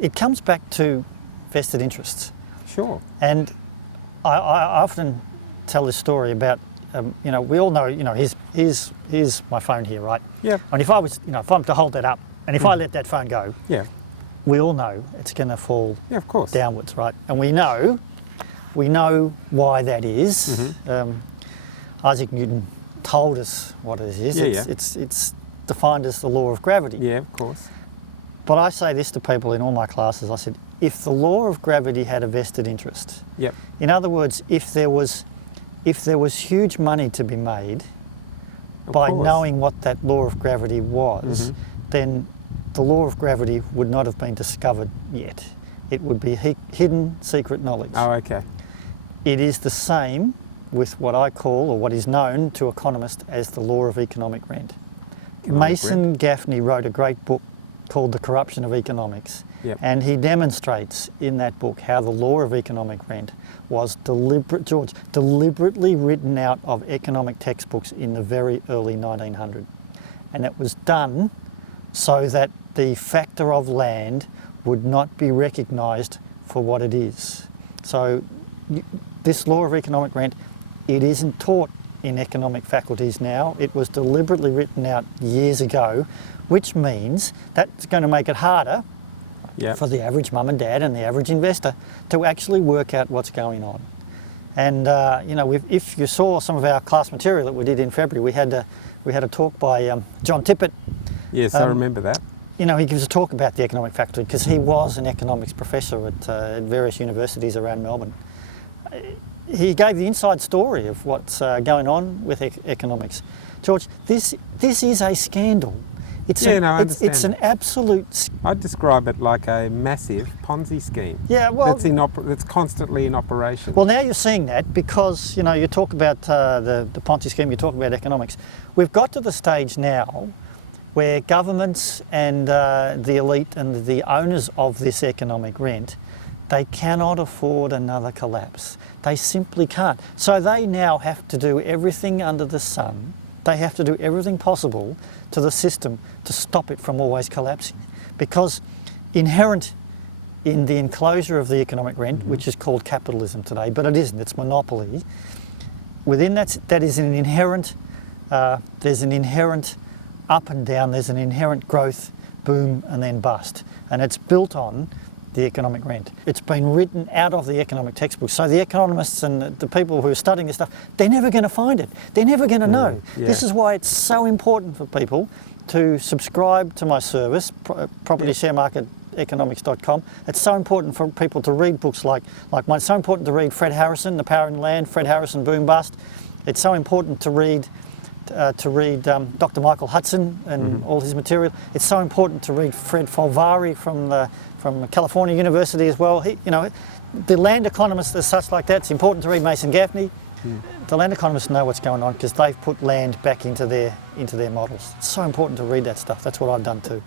It comes back to vested interests. Sure. And I often tell this story about, we all know, here's my phone here, right? Yeah. And if I was, if I'm to hold that up, and if I let that phone go, Yeah. we all know it's going to fall Of course. downwards, right? And we know why that is. Isaac Newton told us what it is. Yeah, It's defined as the law of gravity. Yeah, of course. But I say this to people in all my classes. I said, if the law of gravity had a vested interest, Yep. in other words, if there was huge money to be made by course. knowing what that law of gravity was, then the law of gravity would not have been discovered yet. It would be hidden secret knowledge. Oh, okay. It is the same with what I call, or what is known to economists as the law of economic rent. Mason Gaffney wrote a great book called The Corruption of Economics. Yep. And he demonstrates in that book how the law of economic rent was deliberately written out of economic textbooks in the very early 1900s. And it was done so that the factor of land would not be recognised for what it is. So this law of economic rent, it isn't taught in economic faculties now. It was deliberately written out years ago, which means that's going to make it harder for the average mum and dad and the average investor to actually work out what's going on. And if you saw some of our class material that we did in February, we had a talk by John Tippett. Yes, I remember that. He gives a talk about the economic faculty because he was an economics professor at various universities around Melbourne. He gave the inside story of what's going on with economics. George, this is a scandal. It's an absolute. I'd describe it like a massive Ponzi scheme. Yeah, well, that's constantly in operation. Well, now you're seeing that because you talk about the Ponzi scheme, you talk about economics. We've got to the stage now where governments and the elite and the owners of this economic rent, they cannot afford another collapse. They simply can't. So they now have to do everything under the sun. They have to do everything possible to the system to stop it from always collapsing. Because inherent in the enclosure of the economic rent, which is called capitalism today, but it isn't, it's monopoly, within that is an inherent, there's an inherent up and down, there's an inherent growth, boom and then bust. And it's built on the economic rent. It's been written out of the economic textbooks. So the economists and the people who are studying this stuff, they're never going to find it. They're never going to know. Yeah. This is why it's so important for people to subscribe to my service, Property Sharemarket Economics.com. It's so important for people to read books like mine. It's so important to read Fred Harrison, The Power in Land, Fred Harrison, Boom Bust. It's so important to read Dr. Michael Hudson and all his material. It's so important to read Fred Folvari from California University as well. The land economists as such like that. It's important to read Mason Gaffney. The land economists know what's going on because they've put land back into their models. It's so important to read that stuff. That's what I've done too.